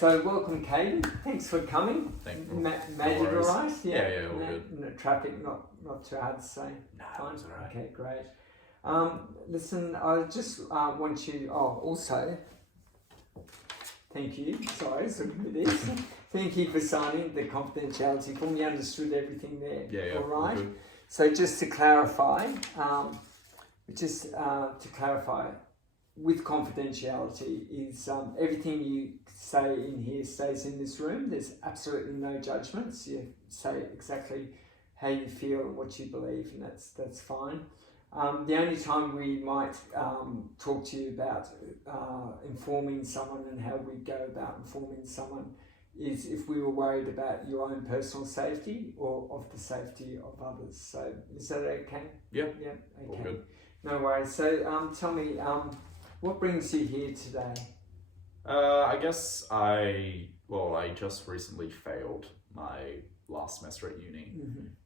So welcome, Caden. Thanks for coming. Thank you. Made it all right? Yeah, all good. No, traffic, not too hard to say. Nah, it was all right. Okay, great. Listen, I just want you. Oh, also, thank you. Sorry, with this. Thank you for signing the confidentiality form. You understood everything there. Yeah. All right. All good. So just to clarify, with confidentiality is everything you say in here stays in this room. There's absolutely no judgments. You say exactly how you feel and what you believe, and that's fine. The only time we might talk to you about informing someone and how we go about informing someone is if we were worried about your own personal safety or of the safety of others. So is that okay? Yeah. Yeah. Okay. All good. No worries. So tell me, what brings you here today? I guess I just recently failed my last semester at uni,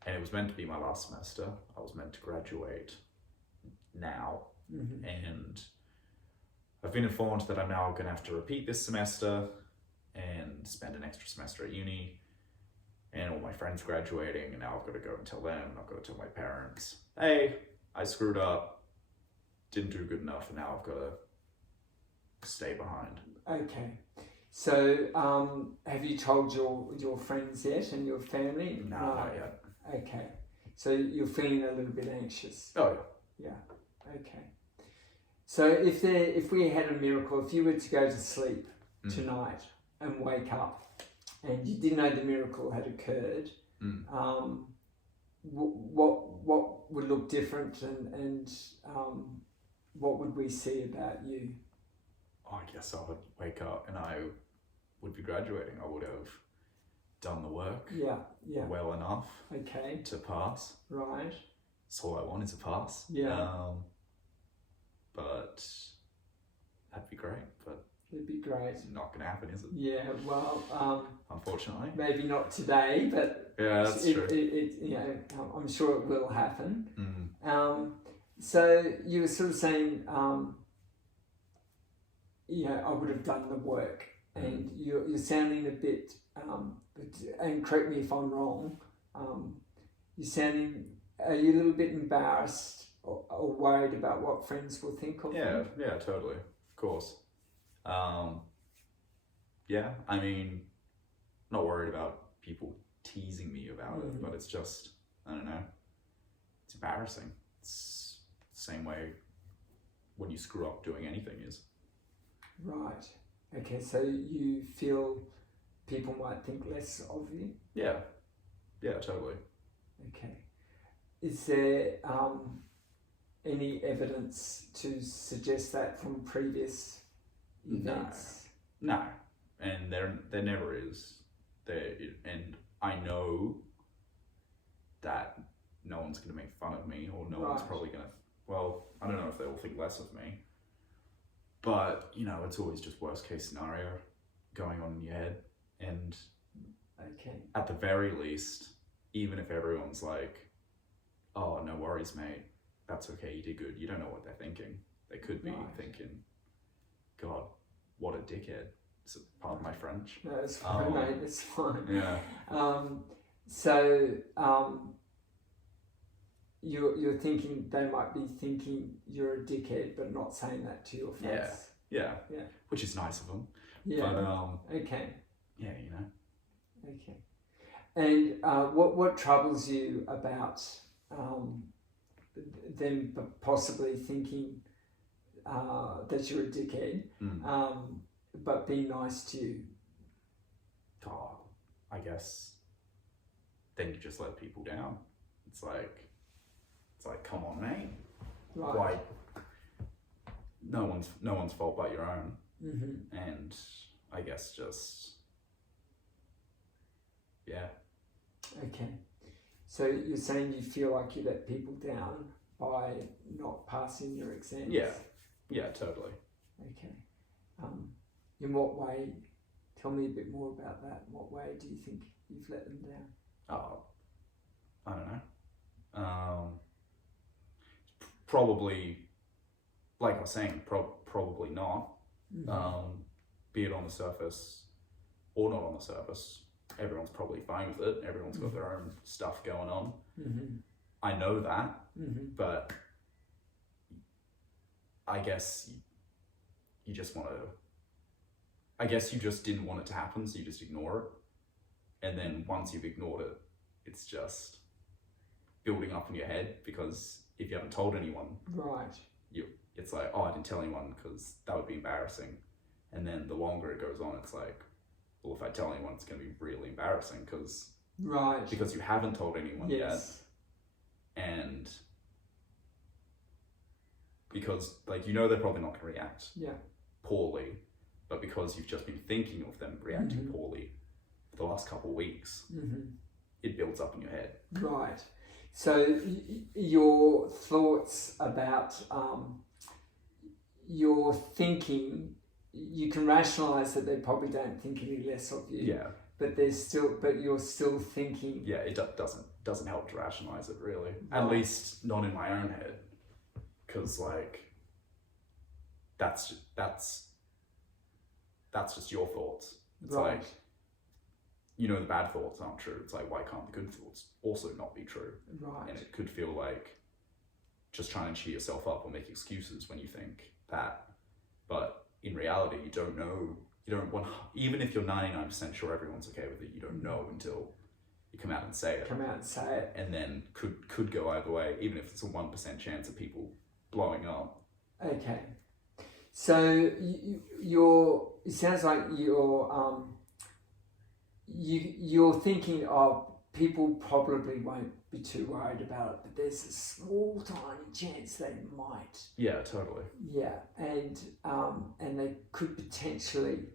and it was meant to be my last semester. I was meant to graduate now, and I've been informed that I'm now going to have to repeat this semester and spend an extra semester at uni, and all my friends graduating, and now I've got to go and tell them, and I've got to tell my parents, hey, I screwed up, didn't do good enough, and now I've got to stay behind. Okay. So have you told your friends yet and your family? No, not yet. Okay. So you're feeling a little bit anxious? Oh, yeah. Yeah. Okay. So if we had a miracle, if you were to go to sleep tonight and wake up and you didn't know the miracle had occurred, what would look different and what would we see about you? I guess I would wake up and I would be graduating. I would have done the work well enough to pass. Right. That's all I want is a pass. Yeah. But that'd be great. But it'd be great. It's not going to happen, is it? Yeah. Well, unfortunately. Maybe not today, but yeah, that's true. I'm sure it will happen. So you were sort of saying, I would have done the work, and you're sounding a bit, and correct me if I'm wrong, are you a little bit embarrassed or worried about what friends will think of you? Yeah, totally, of course. I mean, not worried about people teasing me about it, but it's just, I don't know, it's embarrassing. It's the same way when you screw up doing anything is. Right. Okay, so you feel people might think less of you? Yeah, totally. Okay. Is there any evidence to suggest that from previous events? No. And there never is. And I know that no one's going to make fun of me, or no one's probably going to, I don't know if they will think less of me. But, it's always just worst case scenario going on in your head. And at the very least, even if everyone's like, oh, no worries, mate, that's okay, you did good, you don't know what they're thinking. They could be thinking, God, what a dickhead. Is it part of my French? No, it's fine, mate, it's fine. Yeah. You're thinking they might be thinking you're a dickhead, but not saying that to your face. Yeah. Which is nice of them. Yeah. But, okay. Yeah, Okay. And what troubles you about them possibly thinking that you're a dickhead, but being nice to you? Oh, I guess then you just let people down. It's like, come on, mate. Right. Like, no one's fault but your own. And I guess just, yeah. Okay. So you're saying you feel like you let people down by not passing your exams? Yeah, totally. Okay. In what way? Tell me a bit more about that. In what way do you think you've let them down? Oh, I don't know. Probably, like I was saying, probably not. Be it on the surface, or not on the surface. Everyone's probably fine with it. Everyone's got their own stuff going on. I know that, but I guess you just want to. I guess you just didn't want it to happen, so you just ignore it. And then once you've ignored it, it's just building up in your head, because if you haven't told anyone, it's like, oh, I didn't tell anyone because that would be embarrassing. And then the longer it goes on, it's like, well, if I tell anyone, it's going to be really embarrassing because you haven't told anyone yet. And because, like, they're probably not going to react poorly, but because you've just been thinking of them reacting poorly for the last couple of weeks, it builds up in your head. Right. So your thoughts about your thinking, you can rationalize that they probably don't think any less of you. Yeah. But you're still thinking. Yeah, it doesn't help to rationalize it, really. Right. At least not in my own head, because like that's just your thoughts. It's like, the bad thoughts aren't true. It's like, why can't the good thoughts also not be true? Right. And it could feel like just trying to cheer yourself up or make excuses when you think that. But in reality, you don't know. You don't want, even if you're 99% sure everyone's okay with it, you don't know until you come out and say it. And then could go either way, even if it's a 1% chance of people blowing up. Okay. So it sounds like you're thinking of people probably won't be too worried about it, but there's a small tiny chance they might. Yeah, totally. Yeah, and they could potentially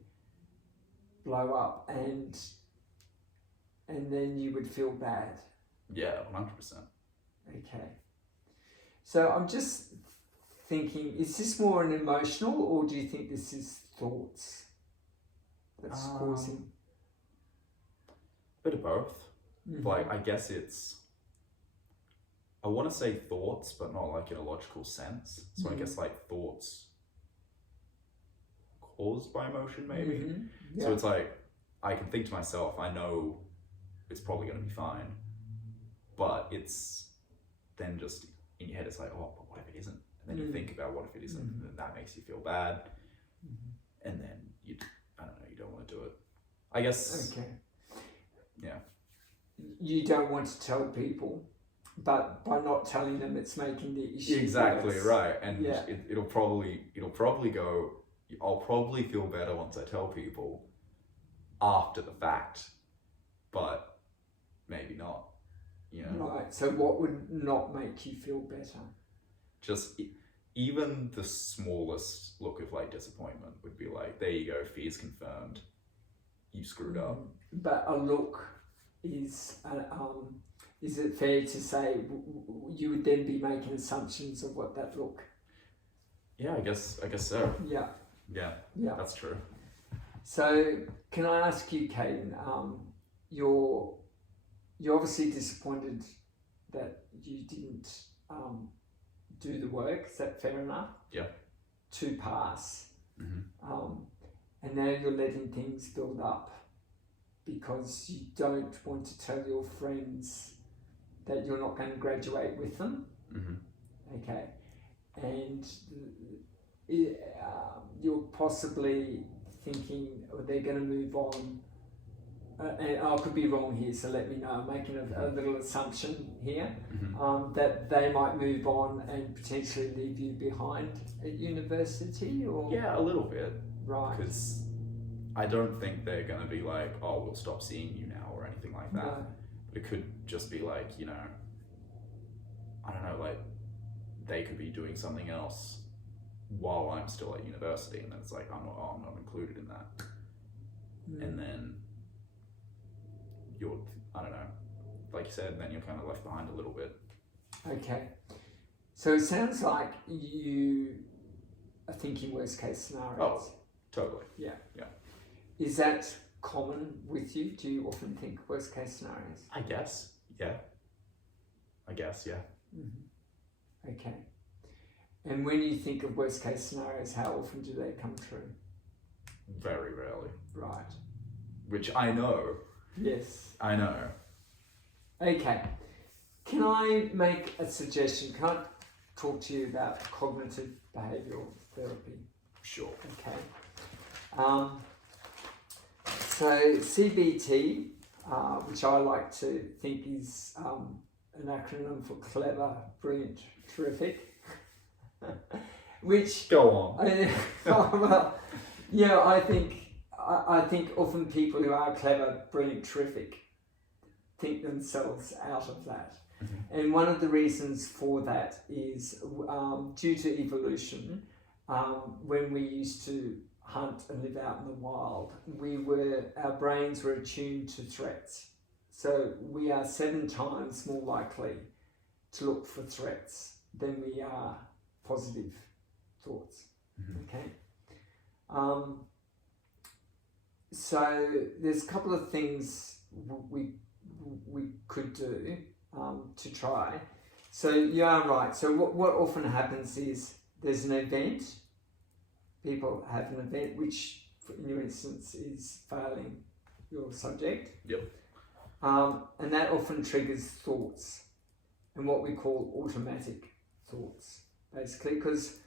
blow up, and then you would feel bad. Yeah, 100%. Okay. So I'm just thinking, is this more an emotional, or do you think this is thoughts that's causing? A bit of both. Like, I guess I want to say thoughts, but not like in a logical sense. So I guess like thoughts caused by emotion, maybe. Yeah. So it's like, I can think to myself, I know it's probably going to be fine, but it's then just in your head, it's like, oh, but what if it isn't? And then you think about what if it isn't, and then that makes you feel bad. And then you don't want to do it. I guess. Okay. Yeah. You don't want to tell people, but by not telling them, it's making the issue exactly worse. Right. And it'll probably go. I'll probably feel better once I tell people after the fact, but maybe not. Right. So what would not make you feel better? Just even the smallest look of like disappointment would be like, there you go, fear's confirmed. You screwed up. But a look is it fair to say you would then be making assumptions of what that look? Yeah, I guess so. Yeah. That's true. So can I ask you, Caden, you're obviously disappointed that you didn't do the work. Is that fair enough? Yeah. To pass. And now you're letting things build up because you don't want to tell your friends that you're not going to graduate with them. Okay. And you're possibly thinking, they're going to move on. And I could be wrong here, so let me know. I'm making a little assumption here that they might move on and potentially leave you behind at university, or a little bit. Right. Because I don't think they're going to be like, oh, we'll stop seeing you now or anything like that. No. But it could just be like, I don't know, like they could be doing something else while I'm still at university, and then it's like, I'm not included in that. And then you're, I don't know, like you said, then you're kind of left behind a little bit. Okay. So it sounds like you are thinking worst case scenarios. Oh, totally. Yeah. Is that common with you? Do you often think worst case scenarios? I guess, yeah. Okay. And when you think of worst case scenarios, how often do they come true? Very rarely. Right. which I know. Yes. I know. Okay. Can I make a suggestion? Can I talk to you about cognitive behavioural therapy? Sure. Okay. So CBT, which I like to think is an acronym for clever, brilliant, terrific. Which go on. Well, yeah, I think often people who are clever, brilliant, terrific think themselves out of that. Mm-hmm. And one of the reasons for that is due to evolution. When we used to hunt and live out in the wild, our brains were attuned to threats. So we are 7 times more likely to look for threats than we are positive thoughts. Mm-hmm. Okay. So there's a couple of things we could do to try. So you are right. So what often happens is there's an event. People have an event which, in your instance, is failing your subject. Yep. And that often triggers thoughts, and what we call automatic thoughts, basically, because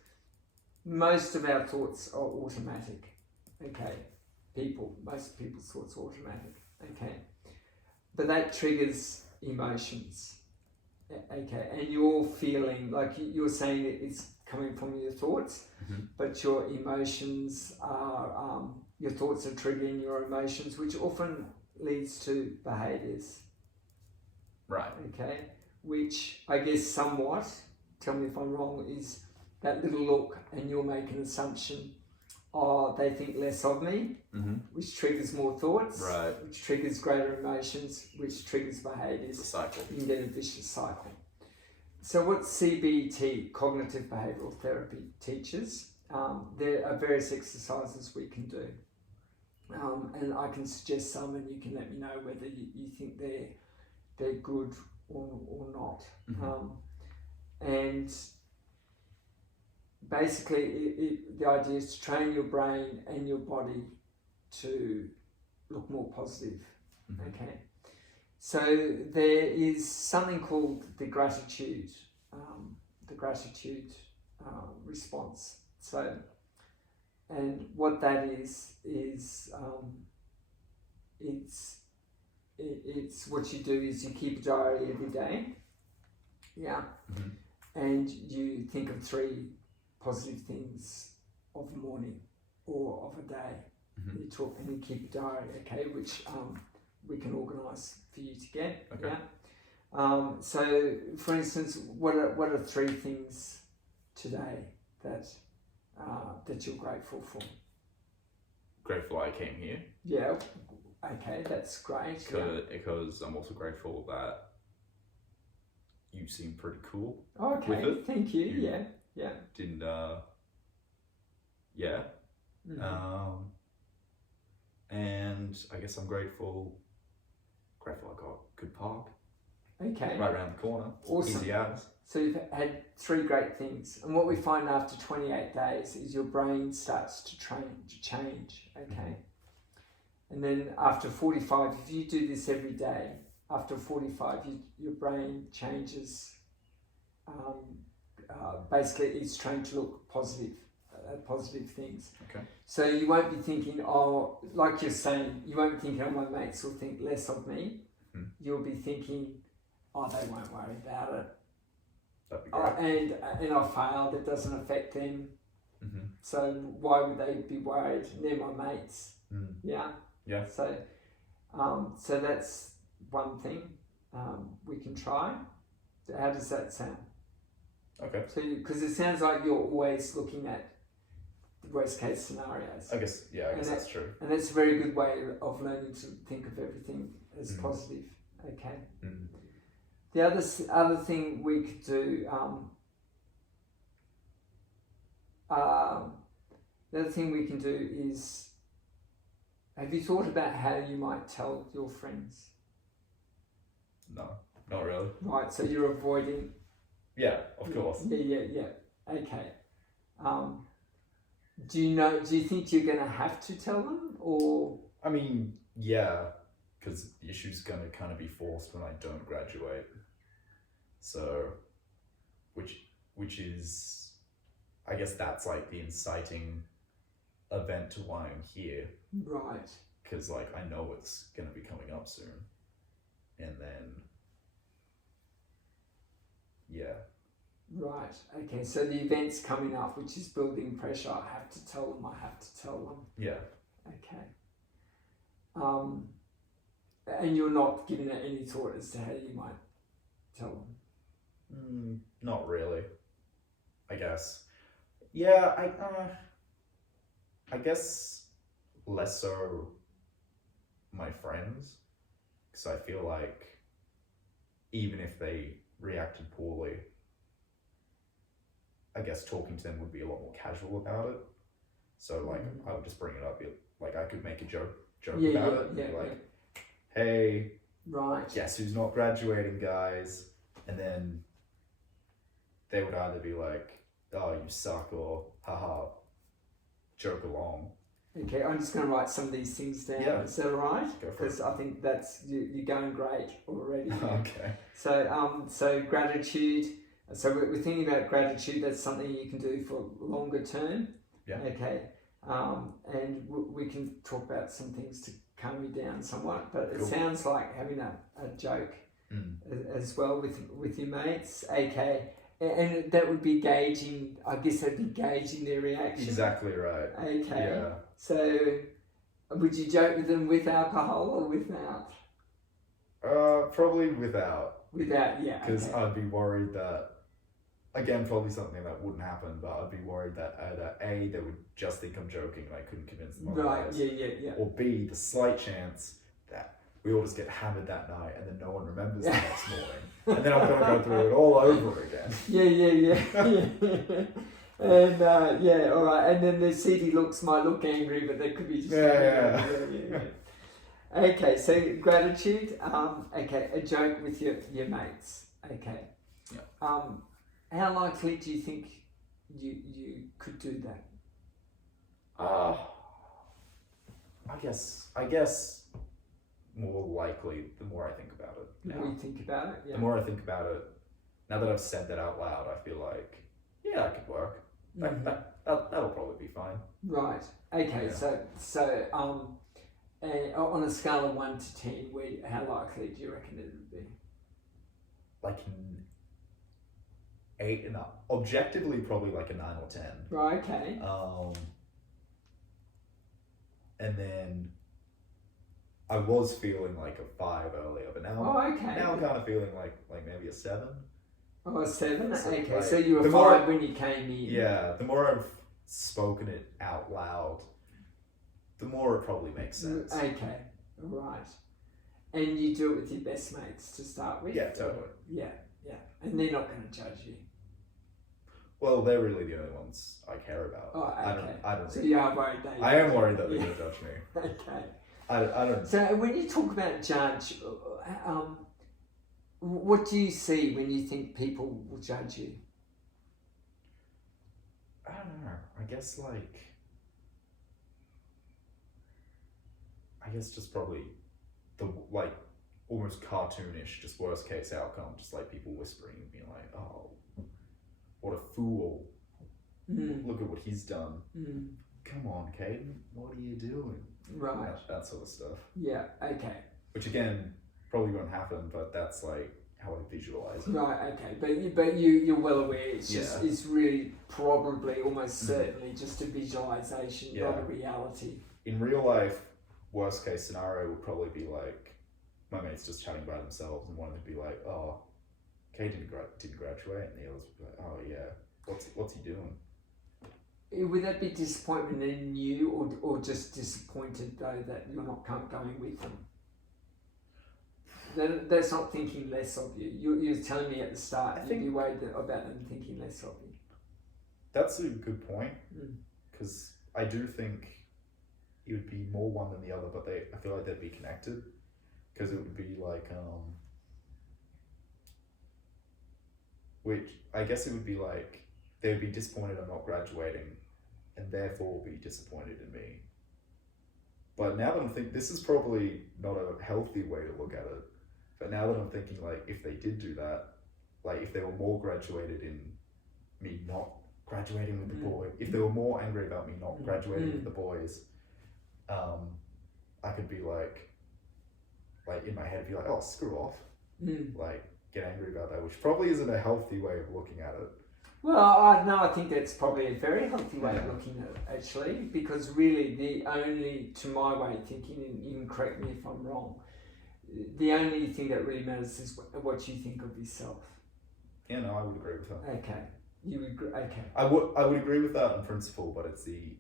most of our thoughts are automatic. Okay. Most people's thoughts are automatic. Okay. But that triggers emotions. Okay. And you're feeling like you're saying that it's coming from your thoughts, mm-hmm. but your emotions are, your thoughts are triggering your emotions, which often leads to behaviours. Right. Okay. Which I guess somewhat, tell me if I'm wrong, is that little look and you'll make an assumption, they think less of me, mm-hmm. which triggers more thoughts, right. which triggers greater emotions, which triggers behaviours. It's a cycle. You can get a vicious cycle. So what CBT, cognitive behavioural therapy, teaches, there are various exercises we can do. And I can suggest some, and you can let me know whether you think they're good or not. Mm-hmm. And basically, the idea is to train your brain and your body to look more positive. Mm-hmm. Okay. So there is something called the gratitude response. So, and what that is it's what you do is you keep a diary every day. Yeah. Mm-hmm. And you think of 3 positive things of a morning or of a day. Mm-hmm. You talk and you keep a diary, okay, which we can organise for you to get. Okay. Yeah. So, for instance, what are 3 things today that you're grateful for? Grateful I came here. Yeah. Okay, that's great. Because I'm also grateful that you seem pretty cool. Okay, with it. Thank you. Yeah. Didn't yeah. Mm-hmm. And I guess I'm grateful I got a good park. Okay. Right around the corner. Awesome. Easy hours. So you've had 3 great things, and what we find after 28 days is your brain starts to change. Okay. And then after 45, if you do this every day, after 45, your brain changes. Basically, it's trained to look positive, positive things. Okay. So you won't be thinking, like you're saying, you won't be thinking, my mates will think less of me. Mm. You'll be thinking, they won't worry about it. That'd be great. And I failed, it doesn't affect them. Mm-hmm. So why would they be worried? They're my mates. Mm. Yeah. Yeah. So that's one thing we can try. How does that sound? Okay. So because it sounds like you're always looking at the worst case scenarios. I guess that's true. And that's a very good way of learning to think of everything as positive. Okay. Mm. The other thing we could do. The other thing we can do is. Have you thought about how you might tell your friends? No, not really. Right, so you're avoiding. Yeah, of course. Yeah. Okay. Do you think you're going to have to tell them, or? I mean, Yeah, because the issue's gonna kind of be forced when I don't graduate. So, which is, I guess that's like the inciting event to why I'm here. Right. Because like I know it's gonna be coming up soon, and then yeah. Right. Okay. So the event's coming up, which is building pressure. I have to tell them. I have to tell them. Yeah. Okay. And you're not giving it any thought as to how you might tell them. Not really. I guess. Yeah. I guess less so my friends, because I feel like even if they reacted poorly, I guess talking to them would be a lot more casual about it. So like I would just bring it up. Like I could make a joke about it. And be like, hey, right. Guess who's not graduating, guys? And then they would either be like, oh, you suck, or haha, joke along. Okay, I'm just going to write some of these things down. Yeah. Is that all right? Go for it. Because I think that's you're going great already. Okay. So gratitude. So we're thinking about gratitude. That's something you can do for longer term. Yeah. Okay. And we can talk about some things to calm you down somewhat. But it sounds like having a joke as well with your mates. Okay. And that would be gauging, I guess that'd be gauging their reaction. Exactly right. Okay. Yeah. So, would you joke with them with alcohol or without? Probably without. Without, yeah. Because I'd be worried that, again, probably something that wouldn't happen, but I'd be worried that either A, they would just think I'm joking and I couldn't convince them otherwise. Right, yeah. Or B, the slight chance that we all just get hammered that night and then no one remembers the next morning. And then I'm going to go through it all over again. Yeah. And all right. And then the CD might look angry, but they could be just. Yeah. Okay, so gratitude. Okay, a joke with your mates. Okay. Yeah. How likely do you think you could do that? I guess more likely the more I think about it. The more you think about it, yeah. The more I think about it, now that I've said that out loud, I feel like, yeah, that could work. That'll probably be fine. Right. Okay. Yeah. So on a scale of 1 to 10, how likely do you reckon it would be? Like an 8 and up. Objectively, probably like a 9 or 10. Right. Okay. And then I was feeling like a 5 earlier, but now now I'm kind of feeling like maybe a 7. Oh, a 7? So okay, like, so you were 5 when you came in. Yeah, the more I've spoken it out loud, the more it probably makes sense. Okay, right. And you do it with your best mates to start with? Yeah, totally. Yeah. And they're not going to judge you? Well, they're really the only ones I care about. Oh, okay. I don't so really, you are worried I am worried that they're going to judge me. Okay. I don't. So when you talk about judge, what do you see when you think people will judge you? I don't know. I guess just probably the almost cartoonish, just worst case outcome, just like people whispering and being like, "Oh, what a fool! Look at what he's done. Come on, Caden, what are you doing?" Right. That sort of stuff. Yeah. Okay. Which again probably won't happen, but that's like how I visualize it. Right. Okay. But you're well aware. It's just it's really probably almost certainly just a visualization, not a reality. In real life, worst case scenario would probably be like my mates just chatting by themselves and one would be like, "Oh, Kay didn't graduate," and the others would be like, "Oh yeah, what's he doing?" Would that be disappointment in you, or just disappointed though that you're not going with them? That's not thinking less of you. You're telling me at the start you'd be worried about them thinking less of you. That's a good point, because I do think it would be more one than the other, but I feel like they'd be connected, because it would be like which I guess it would be like they'd be disappointed I'm not graduating, and therefore be disappointed in me. But now that I'm thinking, this is probably not a healthy way to look at it. But now that I'm thinking, like, if they did do that, like, if they were more graduated in me not graduating with the boy, if they were more angry about me not graduating with the boys, I could be like in my head, be like, oh, screw off. Like, get angry about that, which probably isn't a healthy way of looking at it. Well, I think that's probably a very healthy way of looking at it, actually, because really to my way of thinking, and you can correct me if I'm wrong, the only thing that really matters is what you think of yourself. Yeah, no, I would agree with that. Okay. You agree? Okay. I would agree with that in principle, but it's the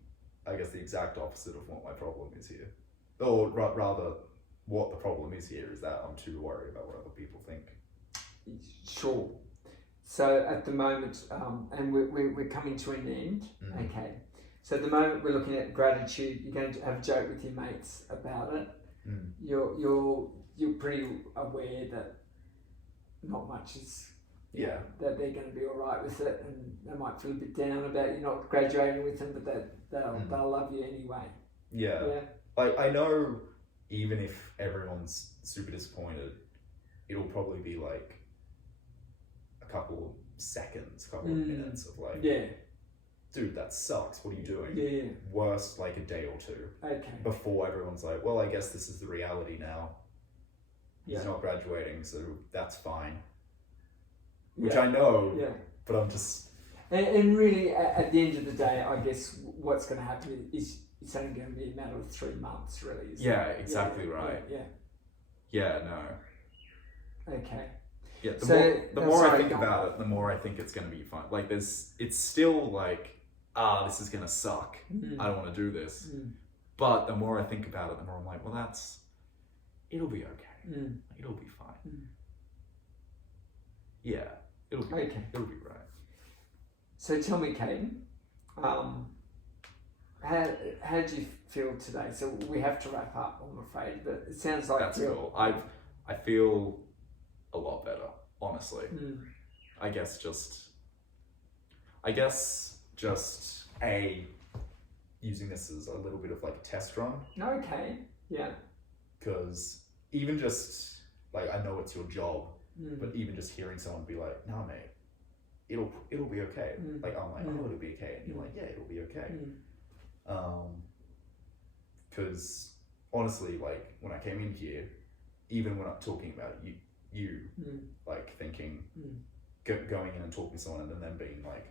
exact opposite of what my problem is here. Or rather, what the problem is here is that I'm too worried about what other people think. Sure. So at the moment, and we're coming to an end. Okay. So at the moment we're looking at gratitude. You're going to have a joke with your mates about it. You're pretty aware that not much is. Yeah. That they're going to be all right with it, and they might feel a bit down about you not graduating with them, but they'll love you anyway. Yeah. Like, I know even if everyone's super disappointed, it'll probably be like a couple of seconds, couple of minutes of like, dude, that sucks. What are you doing? Yeah. Worst, like a day or two. Okay. Before everyone's like, well, I guess this is the reality now. He's not graduating, so that's fine. Which I know, but I'm just... And really, at the end of the day, I guess what's going to happen is it's only going to be a matter of 3 months, really. Exactly right. Yeah, no. Okay. Yeah, the more I think about it, the more I think it's going to be fun. Like, it's still like, this is going to suck. I don't want to do this. But the more I think about it, the more I'm like, well, it'll be okay. It'll be fine. Yeah, it'll be right. So tell me, Caden, how did you feel today? So we have to wrap up, I'm afraid, but it sounds like that's cool. I feel a lot better, honestly. I guess just using this as a little bit of like a test run. Okay. Yeah. Because even just like, I know it's your job, but even just hearing someone be like, "Nah, mate, it'll be okay." Like, I'm like, "Oh, it'll be okay," and you're like, "Yeah, it'll be okay." Because honestly, like, when I came in here, even when I'm talking about you like thinking, going in and talking to someone and then them being like,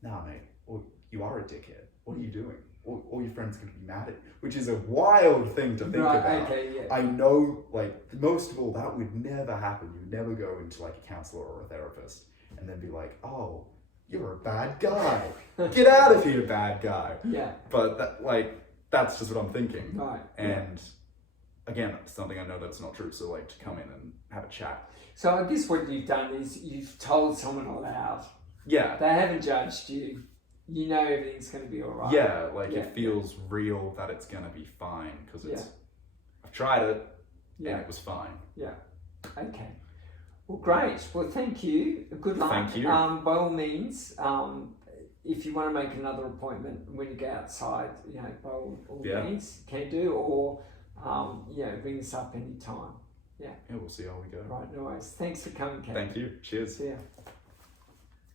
"Nah, mate, or you are a dickhead. What are you doing? All your friends can be mad at you," which is a wild thing to think about. Okay, yeah. I know, like, most of all, that would never happen. You would never go into like a counselor or a therapist and then be like, "Oh, you're a bad guy. Get out of here, bad guy." Yeah. But that's just what I'm thinking. Right. And again, something I know that's not true. So like, to come in and have a chat. So I guess what you've done is you've told someone aloud. Yeah. They haven't judged you. You know everything's going to be all right. Yeah, like it feels real that it's going to be fine because I've tried it and it was fine. Yeah. Okay. Well, great. Well, thank you. Good luck. Thank you. By all means, if you want to make another appointment when you go outside, by all means, can do, or ring us up anytime. Yeah. Yeah, we'll see how we go. Right, no worries. Thanks for coming, Kate. Thank you. Cheers. See ya.